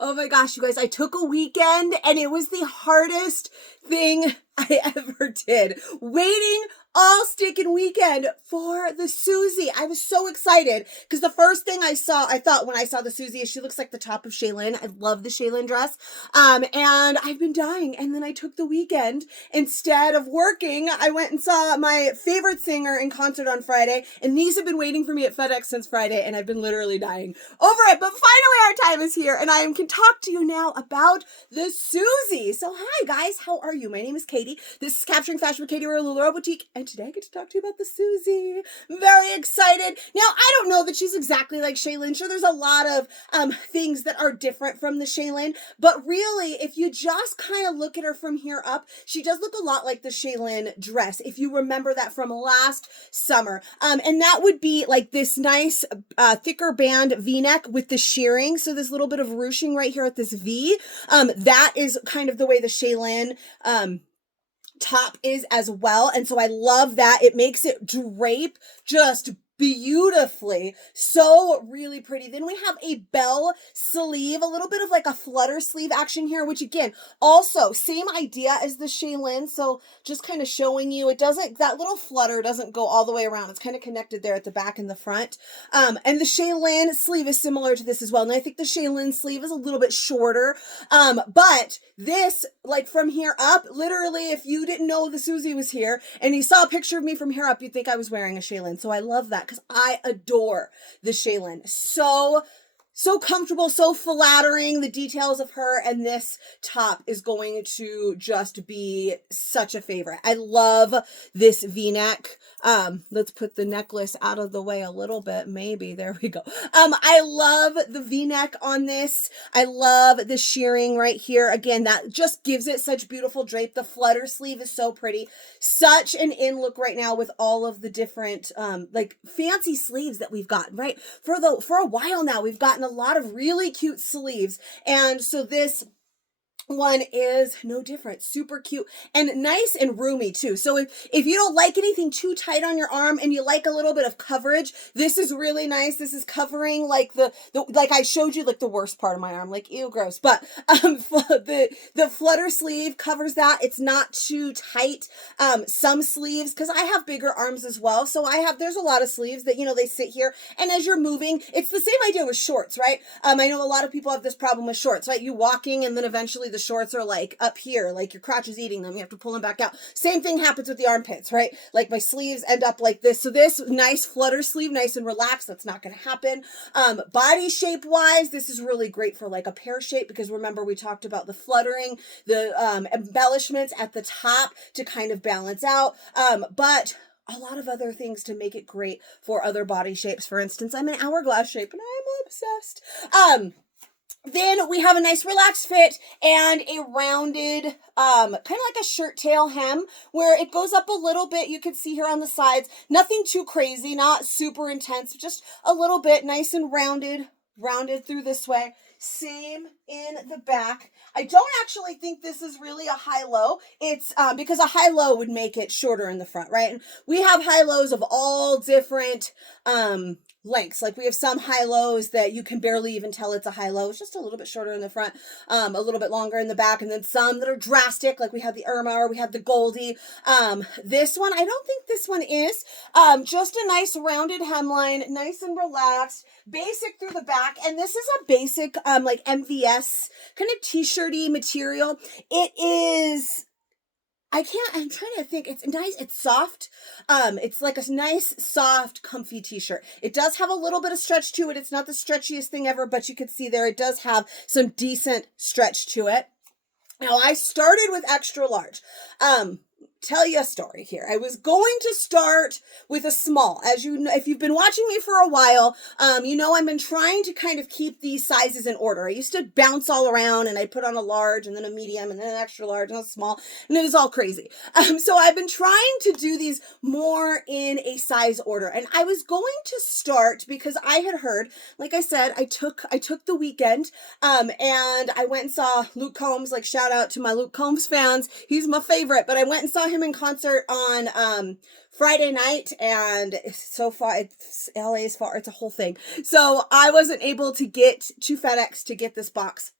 Oh my gosh, you guys, I took a weekend and it was the hardest thing I ever did. Waiting all sticking weekend for the Suzie. I was so excited because the first thing I thought when I saw the Suzie is she looks like the top of Shaylin. I love the Shaylin dress. And I've been dying. And then I took the weekend. Instead of working, I went and saw my favorite singer in concert on Friday. And these have been waiting for me at FedEx since Friday. And I've been literally dying over it. But finally our time is here. And I can talk to you now about the Suzie. So hi guys, how are you? My name is Katie. This is Capturing Fashion with Katie or LuLaRoe Boutique. And today I get to talk to you about the Suzie. I'm very excited. Now, I don't know that she's exactly like Shaylin. Sure, there's a lot of things that are different from the Shaylin, but really, if you just kind of look at her from here up, she does look a lot like the Shaylin dress, if you remember that from last summer. And that would be like this nice thicker band V-neck with the shearing. So this little bit of ruching right here at this V. That is kind of the way the Shaylin top is as well. And so I love that. It makes it drape just beautifully. So really pretty. Then we have a bell sleeve, a little bit of like a flutter sleeve action here, which again, also same idea as the Shaylin. So just kind of showing you, that little flutter doesn't go all the way around. It's kind of connected there at the back and the front. And the Shaylin sleeve is similar to this as well. And I think the Shaylin sleeve is a little bit shorter. But this, like from here up, literally, if you didn't know the Suzie was here and you saw a picture of me from here up, you'd think I was wearing a Shaylin. So I love that because I adore the Shaylin. So comfortable, so flattering, the details of her, and this top is going to just be such a favorite. I love this V-neck. Let's put the necklace out of the way a little bit, maybe. There we go. I love the V-neck on this. I love the shearing right here. Again, that just gives it such beautiful drape. The flutter sleeve is so pretty. Such an in look right now with all of the different, like fancy sleeves that we've gotten, right? For a while now, we've gotten a lot of really cute sleeves. And so this one is no different. Super cute and nice and roomy too. So if you don't like anything too tight on your arm and you like a little bit of coverage, this is really nice. This is covering like the like I showed you like the worst part of my arm, like ew, gross. But the flutter sleeve covers that. It's not too tight. Some sleeves, because I have bigger arms as well. So there's a lot of sleeves that, they sit here, and as you're moving, it's the same idea with shorts, right? I know a lot of people have this problem with shorts, right? You walking and then eventually the shorts are like up here, like your crotch is eating them. You have to pull them back out. Same thing happens with the armpits, right? Like my sleeves end up like this. So this nice flutter sleeve, nice and relaxed. That's not going to happen. Body shape wise, this is really great for like a pear shape, because remember we talked about the fluttering, the embellishments at the top to kind of balance out. But a lot of other things to make it great for other body shapes. For instance, I'm an hourglass shape and I'm obsessed. Then we have a nice relaxed fit and a rounded, kind of like a shirt tail hem where it goes up a little bit. You can see here on the sides, nothing too crazy, not super intense, just a little bit nice and rounded through this way. Same in the back. I don't actually think this is really a high-low. It's because a high-low would make it shorter in the front, right? And we have high-lows of all different lengths. Like we have some high-lows that you can barely even tell it's a high-low. It's just a little bit shorter in the front, a little bit longer in the back, and then some that are drastic, like we have the Irma or we have the Goldie. This one, I don't think this one is. Just a nice rounded hemline, nice and relaxed, basic through the back, and this is a basic like MVS kind of t-shirty material. It is, I'm trying to think. It's nice. It's soft. It's like a nice, soft, comfy t-shirt. It does have a little bit of stretch to it. It's not the stretchiest thing ever, but you can see there, it does have some decent stretch to it. Now, I started with extra large. Tell you a story here. I was going to start with a small. As you know, if you've been watching me for a while, I've been trying to kind of keep these sizes in order. I used to bounce all around and I'd put on a large and then a medium and then an extra large and a small, and it was all crazy. So I've been trying to do these more in a size order, and I was going to start because I had heard, like I said, I took the weekend, and I went and saw Luke Combs. Like, shout out to my Luke Combs fans. He's my favorite, but I went and saw him in concert on Friday night, and so far it's LA's far, it's a whole thing. So I wasn't able to get to FedEx to get this box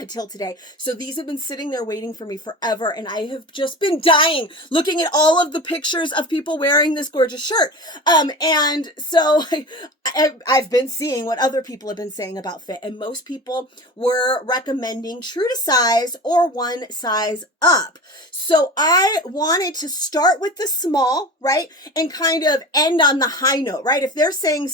until today. So these have been sitting there waiting for me forever, and I have just been dying looking at all of the pictures of people wearing this gorgeous shirt. And so I've been seeing what other people have been saying about fit, and most people were recommending true to size or one size up. So I wanted to start with the small, right? And kind of end on the high note, right? If they're saying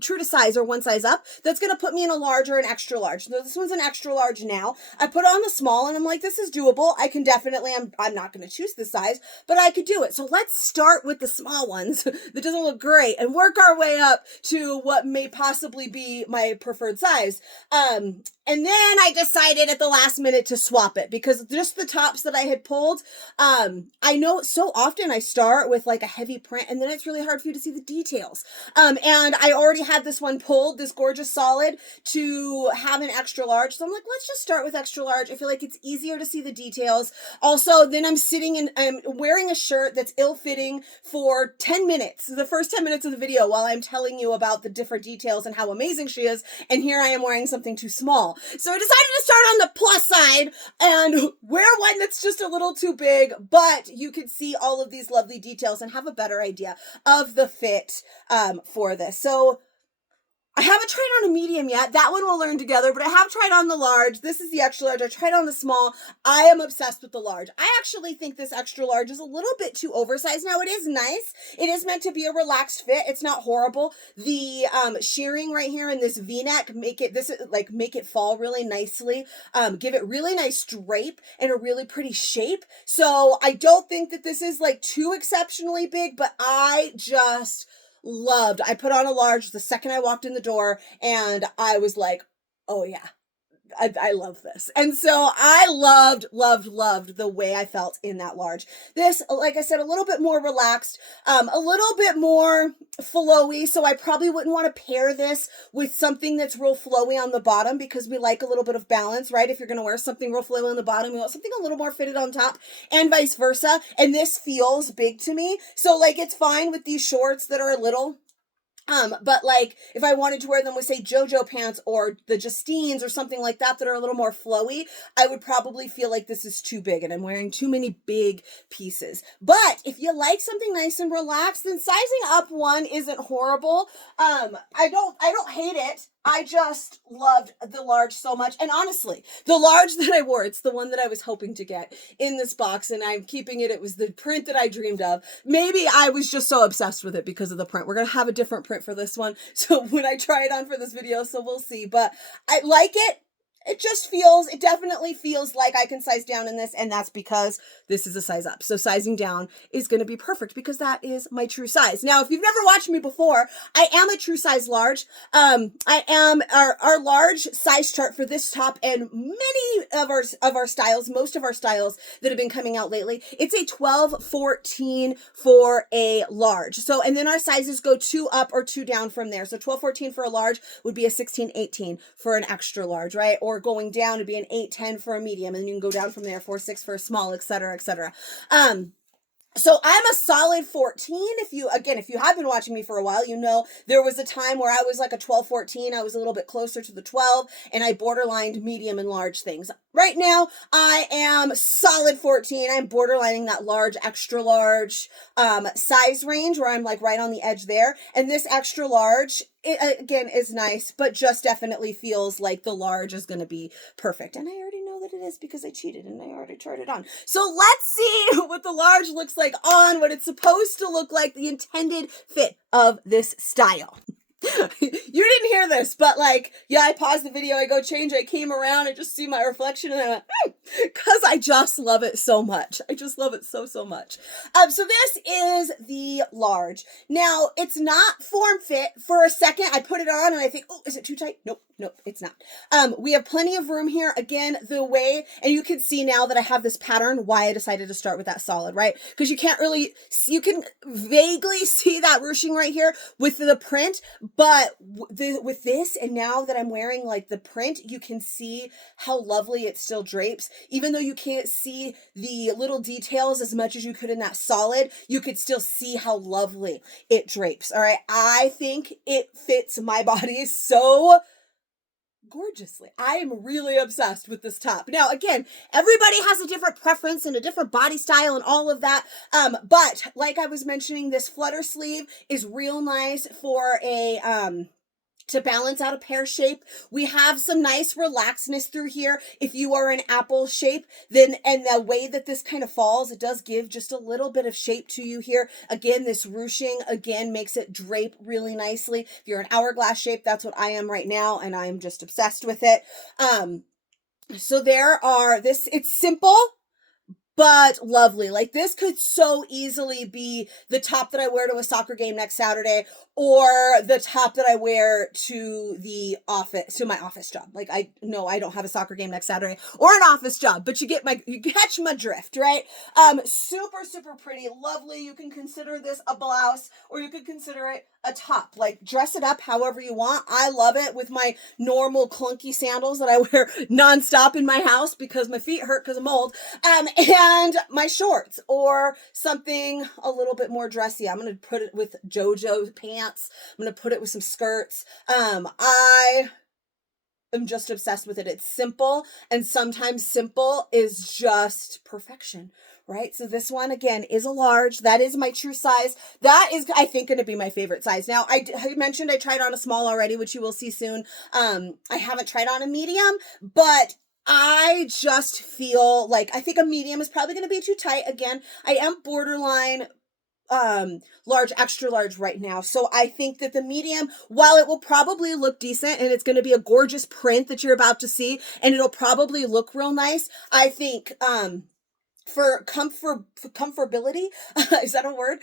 true to size or one size up, that's going to put me in a large or an extra large. So this one's an extra large now. I put it on the small and I'm like, this is doable. I can definitely, I'm not going to choose this size, but I could do it. So let's start with the small ones that doesn't look great and work our way up to what may possibly be my preferred size. And then I decided at the last minute to swap it because just the tops that I had pulled, I know so often I start with like a heavy print and then it's really hard for you to see the details. And I already had this one pulled, this gorgeous solid, to have an extra large. So I'm like, let's just start with extra large. I feel like it's easier to see the details. Also, then I'm sitting and I'm wearing a shirt that's ill-fitting for 10 minutes, the first 10 minutes of the video, while I'm telling you about the different details and how amazing she is. And here I am wearing something too small. So I decided to start on the plus side and wear one that's just a little too big, but you could see all of these lovely details and have a better idea of the fit for this. So I haven't tried on a medium yet. That one we'll learn together, but I have tried on the large. This is the extra large. I tried on the small. I am obsessed with the large. I actually think this extra large is a little bit too oversized. Now, it is nice. It is meant to be a relaxed fit. It's not horrible. The shearing right here in this V-neck, make it fall really nicely. Give it really nice drape and a really pretty shape. So I don't think that this is like too exceptionally big, but I just loved. I put on a large the second I walked in the door and I was like, oh yeah, I love this. And so I loved the way I felt in that large. This, like I said, a little bit more relaxed, a little bit more flowy. So I probably wouldn't want to pair this with something that's real flowy on the bottom because we like a little bit of balance, right? If you're going to wear something real flowy on the bottom, you want something a little more fitted on top and vice versa. And this feels big to me. So like, it's fine with these shorts that are a little, but like if I wanted to wear them with say JoJo pants or the Justines or something like that are a little more flowy, I would probably feel like this is too big and I'm wearing too many big pieces. But if you like something nice and relaxed, then sizing up one isn't horrible. I don't hate it. I just loved the large so much. And honestly, the large that I wore, it's the one that I was hoping to get in this box and I'm keeping it. It was the print that I dreamed of. Maybe I was just so obsessed with it because of the print. We're going to have a different print for this one. So when I try it on for this video, so we'll see. But I like it. It definitely feels like I can size down in this, and that's because this is a size up. So sizing down is going to be perfect because that is my true size. Now, if you've never watched me before, I am a true size large. I am our large size chart for this top and many of our styles, most of our styles that have been coming out lately. It's a 12-14 for a large. So, and then our sizes go 2 up or 2 down from there. So 12-14 for a large would be a 16-18 for an extra large, right? Or going down to be an 8-10 for a medium, and you can go down from there, 4-6 for a small, etc., etc. So I'm a solid 14. If you have been watching me for a while, you know there was a time where I was like a 12-14. I was a little bit closer to the 12, and I borderlined medium and large things. Right now, I am solid 14. I'm borderlining that large, extra large size range where I'm like right on the edge there. And this extra large, it again is nice, but just definitely feels like the large is going to be perfect. And I already know that it is because I cheated and I already tried it on. So let's see what the large looks like on, what it's supposed to look like, the intended fit of this style. You didn't hear this, but like, yeah, I paused the video, I go change, I came around, I just see my reflection and I went, because I just love it so much. I just love it so much. So this is the large. Now, it's not form fit. For a second, I put it on and I think, oh, is it too tight? Nope, it's not. We have plenty of room here. Again, the way, and you can see now that I have this pattern, why I decided to start with that solid, right? Because you can't really see, you can vaguely see that ruching right here with the print, but with this, and now that I'm wearing like the print, you can see how lovely it still drapes. Even though you can't see the little details as much as you could in that solid, you could still see how lovely it drapes. All right. I think it fits my body so gorgeously. I am really obsessed with this top. Now, again, everybody has a different preference and a different body style and all of that. But like I was mentioning, this flutter sleeve is real nice for a, to balance out a pear shape. We have some nice relaxedness through here. If you are an apple shape, then, and the way that this kind of falls, it does give just a little bit of shape to you here. Again, this ruching, again, makes it drape really nicely. If you're an hourglass shape, that's what I am right now, and I'm just obsessed with it. So there are this, it's simple, but lovely. Like, this could so easily be the top that I wear to a soccer game next Saturday, or the top that I wear to the office, to my office job. Like, I know I don't have a soccer game next Saturday or an office job, but you catch my drift, right? Super, super pretty, lovely. You can consider this a blouse, or you could consider it a top. Like, dress it up however you want. I love it with my normal clunky sandals that I wear nonstop in my house because my feet hurt because I'm old. And my shorts, or something a little bit more dressy. I'm going to put it with JoJo pants. I'm going to put it with some skirts. I am just obsessed with it. It's simple, and sometimes simple is just perfection, right? So this one, again, is a large. That is my true size. That is, I think, going to be my favorite size. Now, I mentioned I tried on a small already, which you will see soon. I haven't tried on a medium, but I just feel like I think a medium is probably going to be too tight. Again, I am borderline large, extra large right now. So I think that the medium, while it will probably look decent and it's going to be a gorgeous print that you're about to see, and it'll probably look real nice, I think, for comfortability, is that a word?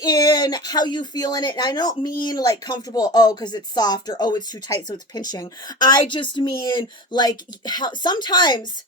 In how you feel in it. And I don't mean like comfortable, oh, because it's soft, or oh, it's too tight, so it's pinching. I just mean like how sometimes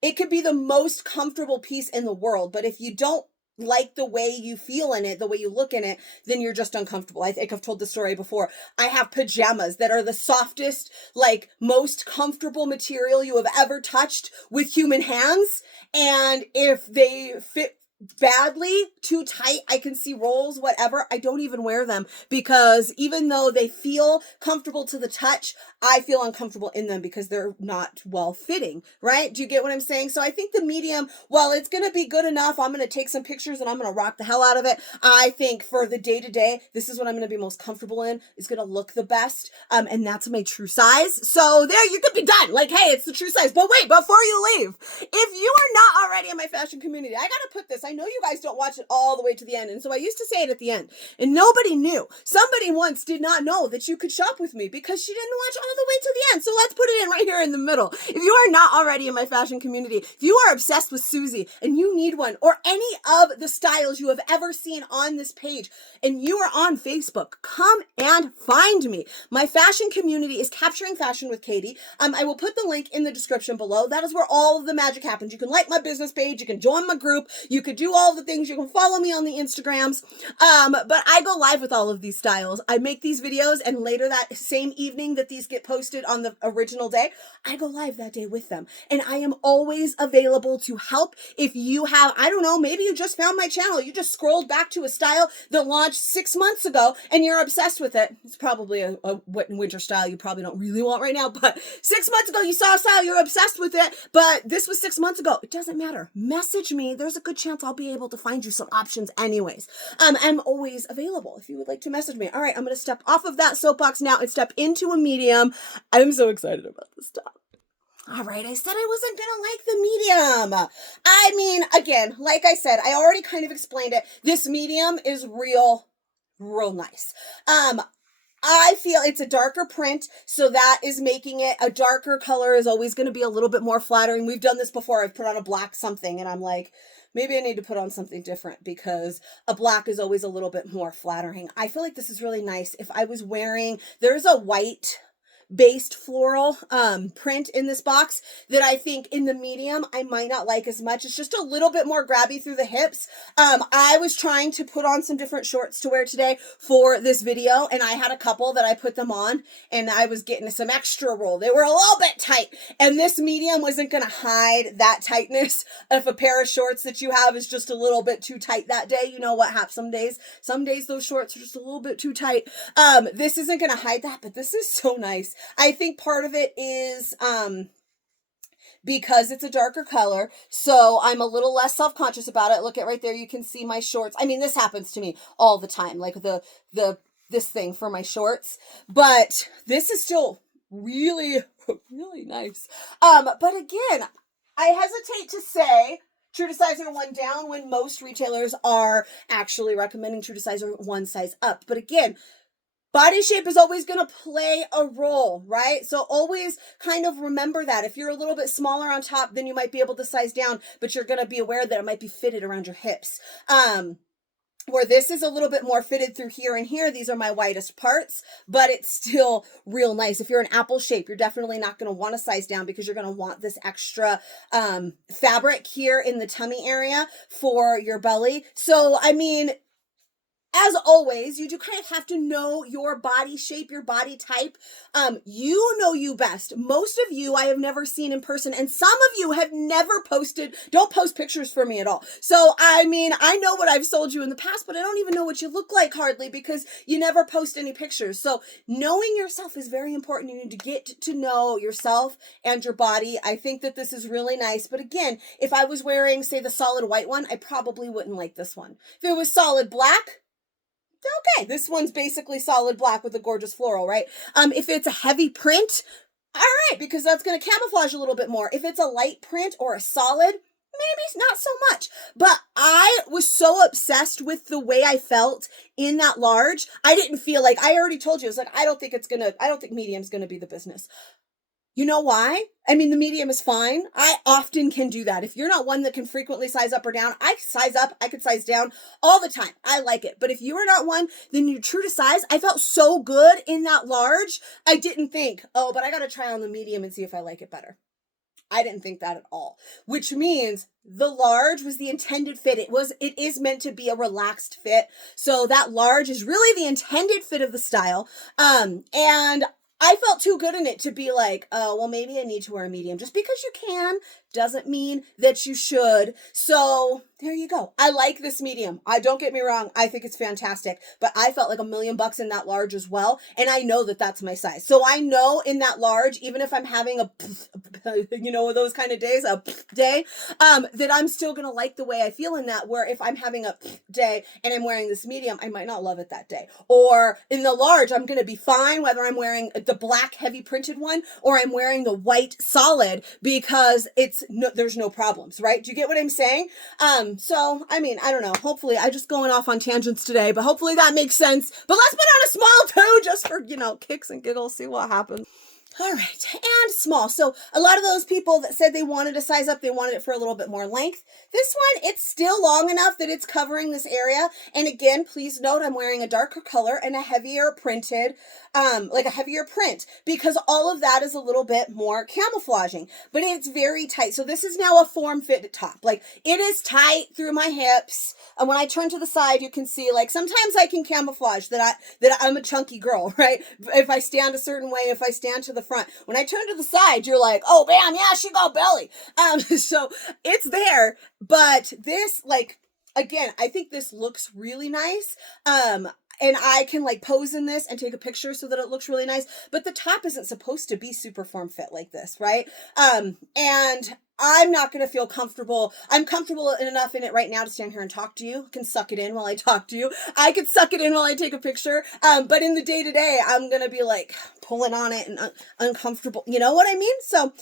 it could be the most comfortable piece in the world, but if you don't like the way you feel in it, the way you look in it, then you're just uncomfortable. I think I've told the story before. I have pajamas that are the softest, like most comfortable material you have ever touched with human hands. And if they fit badly, too tight, I can see rolls, whatever, I don't even wear them, because even though they feel comfortable to the touch, I feel uncomfortable in them because they're not well fitting, right? Do you get what I'm saying? So I think the medium, while it's going to be good enough, I'm going to take some pictures and I'm going to rock the hell out of it. I think for the day to day, this is what I'm going to be most comfortable in. It's going to look the best. And that's my true size. So there, you could be done. Like, hey, it's the true size. But wait, before you leave, if you are not already in my fashion community, I got to put this. I know you guys don't watch it all the way to the end. And so I used to say it at the end and nobody knew. Somebody once did not know that you could shop with me because she didn't watch all the way to the end. So let's put it in right here in the middle. If you are not already in my fashion community, if you are obsessed with Suzie and you need one, or any of the styles you have ever seen on this page, and you are on Facebook, come and find me. My fashion community is Capturing Fashion with Katie. I will put the link in the description below. That is where all of the magic happens. You can like my business page, you can join my group, you could do all the things, you can follow me on the Instagrams. But I go live with all of these styles. I make these videos, and later that same evening that these get posted on the original day, I go live that day with them. And I am always available to help. If you have, I don't know, maybe you just found my channel, you just scrolled back to a style that launched 6 months ago and you're obsessed with it. It's probably a wet and winter style you probably don't really want right now, but 6 months ago you saw a style, you're obsessed with it, but this was 6 months ago. It doesn't matter. Message me. There's a good chance I'll be able to find you some options anyways. I'm always available if you would like to message me. All right, I'm going to step off of that soapbox now and step into a medium. I'm so excited about this stuff. All right, I said I wasn't going to like the medium. I mean, again, like I said, I already kind of explained it. This medium is real nice. I feel it's a darker print, so that is making it a darker color is always going to be a little bit more flattering. We've done this before. I've put on a black something and I'm like, maybe I need to put on something different because a black is always a little bit more flattering. I feel like this is really nice. If I was wearing, there's a white based floral print in this box that I think in the medium I might not like as much. It's just a little bit more grabby through the hips. I was trying to put on some different shorts to wear today for this video, and I had a couple that I put them on and I was getting some extra roll. They were a little bit tight, and this medium wasn't going to hide that tightness. If a pair of shorts that you have is just a little bit too tight that day, you know what happens some days those shorts are just a little bit too tight. This isn't going to hide that, but this is so nice. I think part of it is, because it's a darker color, so I'm a little less self-conscious about it. Look at right there, you can see my shorts. I mean, this happens to me all the time, like this thing for my shorts, but this is still really, really nice. But again, I hesitate to say true to size or one down when most retailers are actually recommending true to size or one size up. But again, body shape is always going to play a role, right? So always kind of remember that. If you're a little bit smaller on top, then you might be able to size down, but you're going to be aware that it might be fitted around your hips. Where this is a little bit more fitted through here and here, these are my widest parts, but it's still real nice. If you're an apple shape, you're definitely not going to want to size down because you're going to want this extra fabric here in the tummy area for your belly. So, I mean, as always, you do kind of have to know your body shape, your body type. You know you best. Most of you I have never seen in person, and some of you have never don't post pictures for me at all. So, I mean, I know what I've sold you in the past, but I don't even know what you look like hardly because you never post any pictures. So, knowing yourself is very important. You need to get to know yourself and your body. I think that this is really nice. But again, if I was wearing, say, the solid white one, I probably wouldn't like this one. If it was solid black, okay, this one's basically solid black with a gorgeous floral, right? If it's a heavy print, all right, because that's going to camouflage a little bit more. If it's a light print or a solid, maybe not so much. But I was so obsessed with the way I felt in that large. I didn't feel like, I already told you, I was like, I don't think medium's going to be the business. You know why? I mean, the medium is fine. I often can do that. If you're not one that can frequently size up or down, I size up, I could size down all the time. I like it. But if you are not one, then you're true to size. I felt so good in that large. I didn't think, oh, but I got to try on the medium and see if I like it better. I didn't think that at all, which means the large was the intended fit. It is meant to be a relaxed fit. So that large is really the intended fit of the style. And I felt too good in it to be like, oh, well, maybe I need to wear a medium. Just because you can doesn't mean that you should. So there you go. I like this medium. Don't get me wrong. I think it's fantastic, but I felt like $1,000,000 in that large as well. And I know that that's my size. So I know in that large, even if I'm having those kind of days, a day, that I'm still going to like the way I feel in that, where if I'm having a day and I'm wearing this medium, I might not love it that day. Or in the large, I'm going to be fine whether I'm wearing the black heavy printed one or I'm wearing the white solid because there's no problems, right? Do you get what I'm saying? So, I mean, I don't know. Hopefully, I'm just going off on tangents today, but hopefully that makes sense. But let's put on a small too, just for, kicks and giggles, see what happens. All right, and small. So a lot of those people that said they wanted to size up, they wanted it for a little bit more length. This one, it's still long enough that it's covering this area. And again, please note I'm wearing a darker color and a heavier printed, like a heavier print, because all of that is a little bit more camouflaging, but it's very tight. So this is now a form-fit top. Like, it is tight through my hips. And when I turn to the side, you can see, like, sometimes I can camouflage that I'm a chunky girl, right? If I stand a certain way, if I stand to the front. When I turn to the side, you're like, oh, bam, yeah, she got belly. So it's there, but this, like, again, I think this looks really nice. And I can like pose in this and take a picture so that it looks really nice. But the top isn't supposed to be super form fit like this, right? And I'm not going to feel comfortable. I'm comfortable enough in it right now to stand here and talk to you. I can suck it in while I talk to you. I could suck it in while I take a picture. But in the day to day, I'm going to be like pulling on it and uncomfortable. You know what I mean? So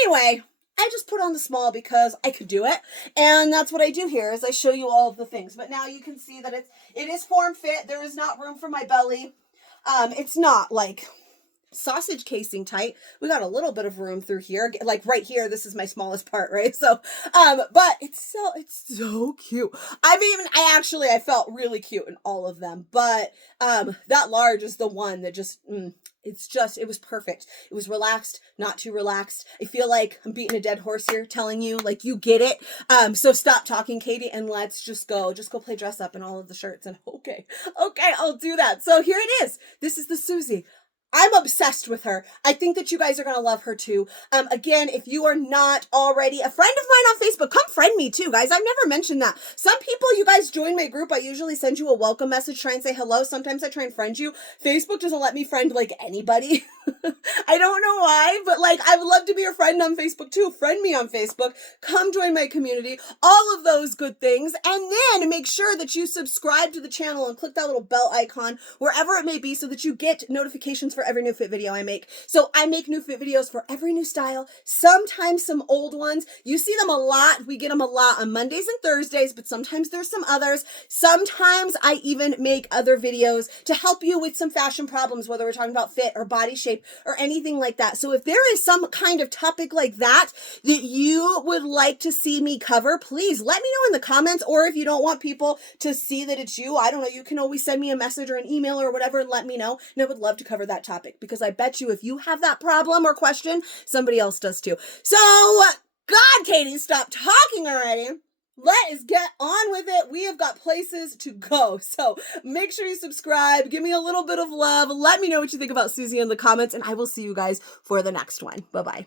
anyway, I just put on the small because I could do it. And that's what I do here is I show you all of the things. But now you can see that it is form fit. There is not room for my belly. It's not like sausage casing tight. We got a little bit of room through here. Like right here, this is my smallest part, right? So, but it's so cute. I felt really cute in all of them. But, that large is the one that just, it was perfect. It was relaxed, not too relaxed. I feel like I'm beating a dead horse here, telling you, like, you get it. So stop talking, Katie, and let's just go play dress up in all of the shirts. And okay, I'll do that. So here it is. This is the Suzie. I'm obsessed with her. I think that you guys are going to love her too. Again, if you are not already a friend of mine on Facebook, come friend me too, guys. I've never mentioned that. Some people, you guys join my group. I usually send you a welcome message, try and say hello. Sometimes I try and friend you. Facebook doesn't let me friend like anybody. I don't know why, but like I would love to be your friend on Facebook too. Friend me on Facebook. Come join my community. All of those good things. And then make sure that you subscribe to the channel and click that little bell icon wherever it may be so that you get notifications for every new fit video I make. So I make new fit videos for every new style, sometimes some old ones. You see them a lot. We get them a lot on Mondays and Thursdays, but sometimes there's some others. Sometimes I even make other videos to help you with some fashion problems, whether we're talking about fit or body shape or anything like that. So if there is some kind of topic like that that you would like to see me cover, please let me know in the comments. Or if you don't want people to see that it's you, I don't know, you can always send me a message or an email or whatever and let me know. And I would love to cover that topic because I bet you if you have that problem or question, somebody else does too. So, God, Katie, stop talking already. Let's get on with it. We have got places to go. So make sure you subscribe. Give me a little bit of love. Let me know what you think about Suzie in the comments, and I will see you guys for the next one. Bye-bye.